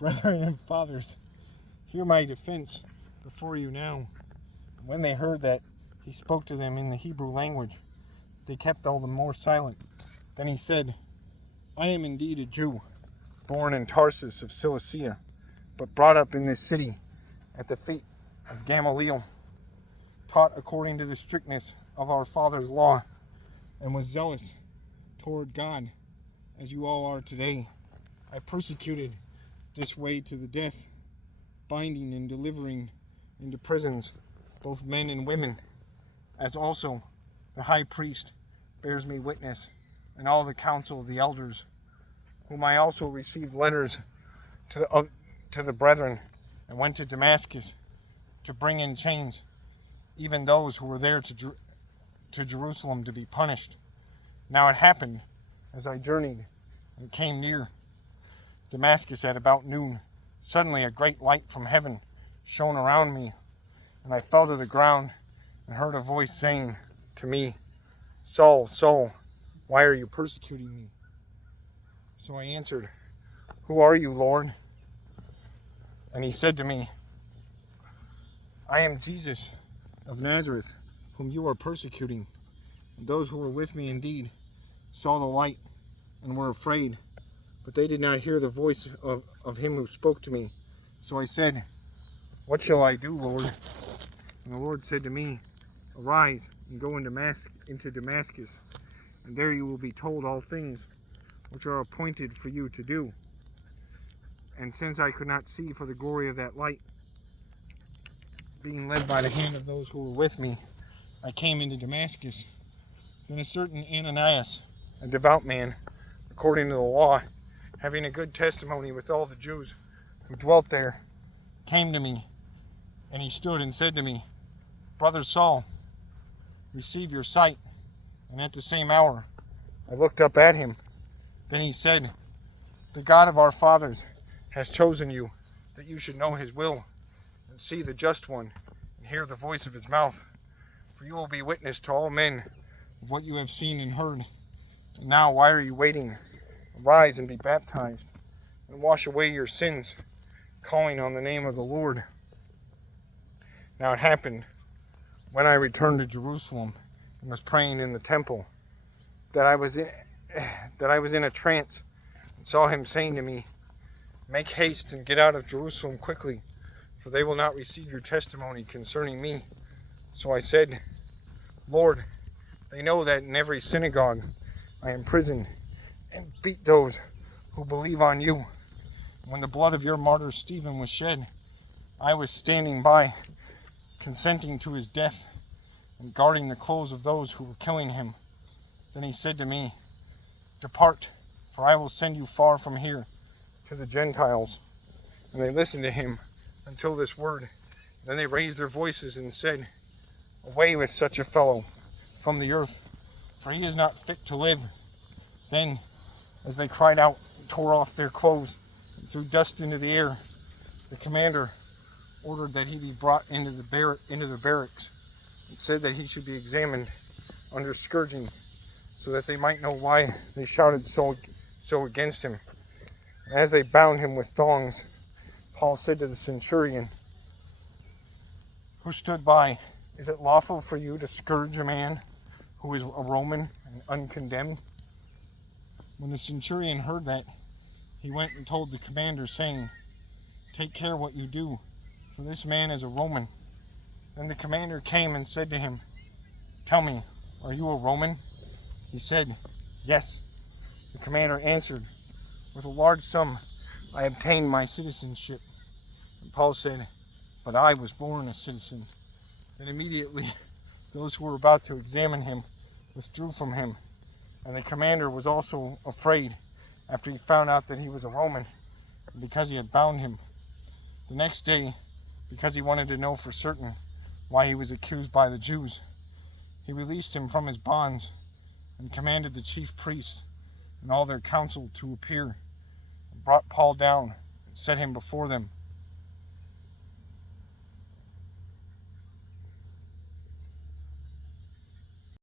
Brethren and fathers, hear my defense before you now. When they heard that he spoke to them in the Hebrew language, they kept all the more silent. Then he said, I am indeed a Jew, born in Tarsus of Cilicia, but brought up in this city at the feet of Gamaliel, taught according to the strictness of our father's law, and was zealous toward God, as you all are today. I persecuted this way to the death, binding and delivering into prisons both men and women, as also the high priest bears me witness, and all the council of the elders, whom I also received letters to the brethren, and went to Damascus to bring in chains even those who were there to Jerusalem to be punished. Now it happened, as I journeyed and came near Damascus at about noon, suddenly a great light from heaven shone around me, and I fell to the ground and heard a voice saying to me, Saul, Saul, why are you persecuting me? So I answered, Who are you, Lord? And he said to me, I am Jesus of Nazareth, whom you are persecuting. And those who were with me indeed saw the light and were afraid, but they did not hear the voice of him who spoke to me. So I said, What shall I do, Lord? And the Lord said to me, Arise and go into Damascus, and there you will be told all things which are appointed for you to do. And since I could not see for the glory of that light, being led by the hand of those who were with me, I came into Damascus. Then a certain Ananias, a devout man, according to the law, having a good testimony with all the Jews who dwelt there, came to me, and he stood and said to me, Brother Saul, receive your sight. And at the same hour I looked up at him. Then he said, The God of our fathers has chosen you, that you should know his will, and see the just one, and hear the voice of his mouth. For you will be witness to all men of what you have seen and heard. And now why are you waiting? Arise and be baptized, and wash away your sins, calling on the name of the Lord. Now it happened, when I returned to Jerusalem and was praying in the temple, that I was in a trance, and saw him saying to me, Make haste and get out of Jerusalem quickly, for they will not receive your testimony concerning me. So I said, Lord, they know that in every synagogue I imprisoned and beat those who believe on you. When the blood of your martyr Stephen was shed, I was standing by, consenting to his death and guarding the clothes of those who were killing him. Then he said to me, Depart, for I will send you far from here to the Gentiles. And they listened to him until this word. Then they raised their voices and said, Away with such a fellow from the earth, for he is not fit to live. Then, as they cried out and tore off their clothes and threw dust into the air, the commander ordered that he be brought into the barracks, and said that he should be examined under scourging, so that they might know why they shouted so against him. And as they bound him with thongs, Paul said to the centurion who stood by, Is it lawful for you to scourge a man who is a Roman and uncondemned? When the centurion heard that, he went and told the commander, saying, Take care what you do, for this man is a Roman. Then the commander came and said to him, Tell me, are you a Roman? He said, Yes. The commander answered, With a large sum I obtained my citizenship. And Paul said, But I was born a citizen. Then immediately those who were about to examine him withdrew from him. And the commander was also afraid after he found out that he was a Roman, because he had bound him. The next day, because he wanted to know for certain why he was accused by the Jews, he released him from his bonds and commanded the chief priests and all their council to appear, and brought Paul down and set him before them.